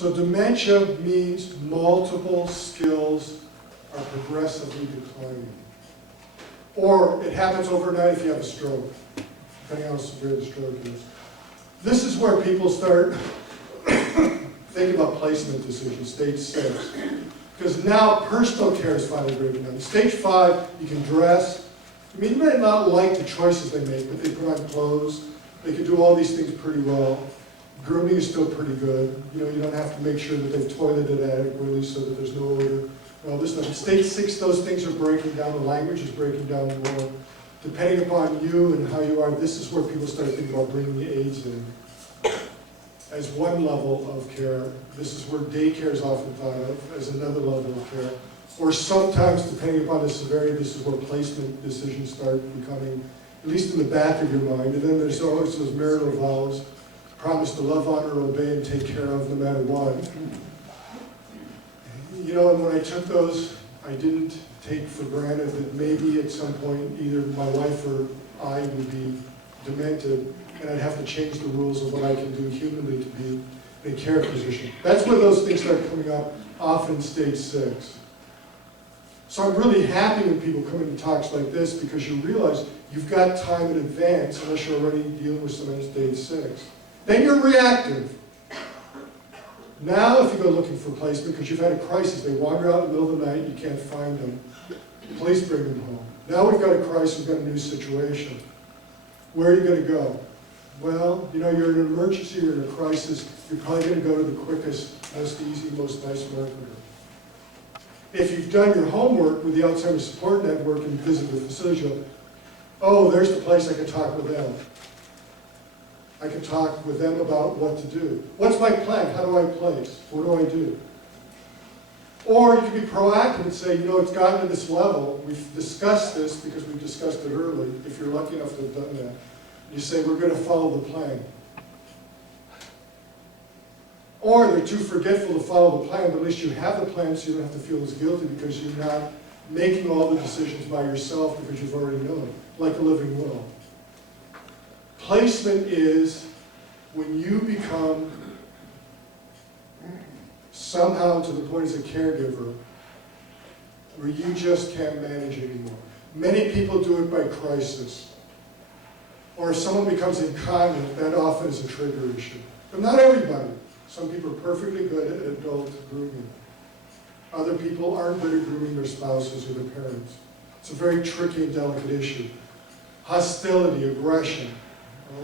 So dementia means multiple skills are progressively declining. Or it happens overnight if you have a stroke, depending on how severe the stroke is. This is where people start thinking about placement decisions, stage 6. Because now personal care is finally breaking down. Stage 5, you can dress. I mean, you might not like the choices they make, but they put on clothes. They can do all these things pretty well. Grooming is still pretty good. You know, you don't have to make sure that they've toileted adequately so that there's no odor. All this stuff. In stage 6, those things are breaking down. The language is breaking down more. Depending upon you and how you are, this is where people start thinking about bringing the aides in. As one level of care, this is where daycare is often thought of as another level of care. Or sometimes, depending upon the severity, this is where placement decisions start becoming, at least in the back of your mind. And then there's always those marital vows, promise to love, honor, obey, and take care of no matter what. You know, and when I took those, I didn't take for granted that maybe at some point either my wife or I would be demented, and I'd have to change the rules of what I can do humanly to be in a care position. That's where those things start coming up, often stage 6. So I'm really happy when people come into talks like this because you realize you've got time in advance unless you're already dealing with someone in stage 6. Then you're reactive. Now if you go looking for placement because you've had a crisis, they wander out in the middle of the night, you can't find them. Police bring them home. Now we've got a crisis, we've got a new situation. Where are you going to go? Well, you know, you're in an emergency, you're in a crisis, you're probably going to go to the quickest, most easy, most nice marketer. If you've done your homework with the Alzheimer's Support Network and visited the facility, you'll, oh, there's the place I can talk with them. I can talk with them about what to do. What's my plan? How do I place? What do I do? Or you can be proactive and say, you know, it's gotten to this level. We've discussed this because we've discussed it early, if you're lucky enough to have done that. You say, we're going to follow the plan. Or they're too forgetful to follow the plan, but at least you have the plan so you don't have to feel as guilty because you're not making all the decisions by yourself because you've already known it, like a living will. Placement is when you become somehow to the point as a caregiver where you just can't manage anymore. Many people do it by crisis. Or if someone becomes incontinent, that often is a trigger issue. But not everybody. Some people are perfectly good at adult grooming. Other people aren't good at grooming their spouses or their parents. It's a very tricky and delicate issue. Hostility, aggression.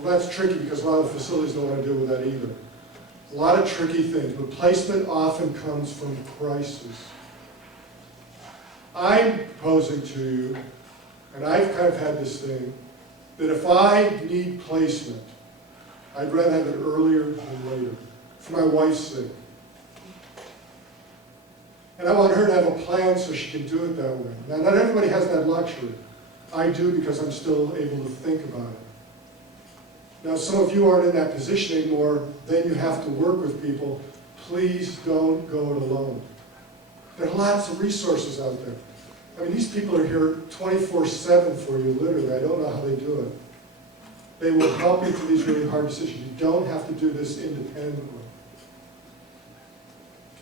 Well, that's tricky because a lot of facilities don't want to deal with that either. A lot of tricky things, but placement often comes from crisis. I'm proposing to you, and I've kind of had this thing, that if I need placement, I'd rather have it earlier than later, for my wife's sake. And I want her to have a plan so she can do it that way. Now, not everybody has that luxury. I do because I'm still able to think about it. Now, some of you aren't in that position anymore, then you have to work with people. Please don't go it alone. There are lots of resources out there. I mean, these people are here 24/7 for you, literally. I don't know how they do it. They will help you through these really hard decisions. You don't have to do this independently.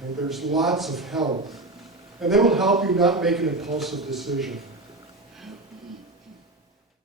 Okay, there's lots of help. And they will help you not make an impulsive decision.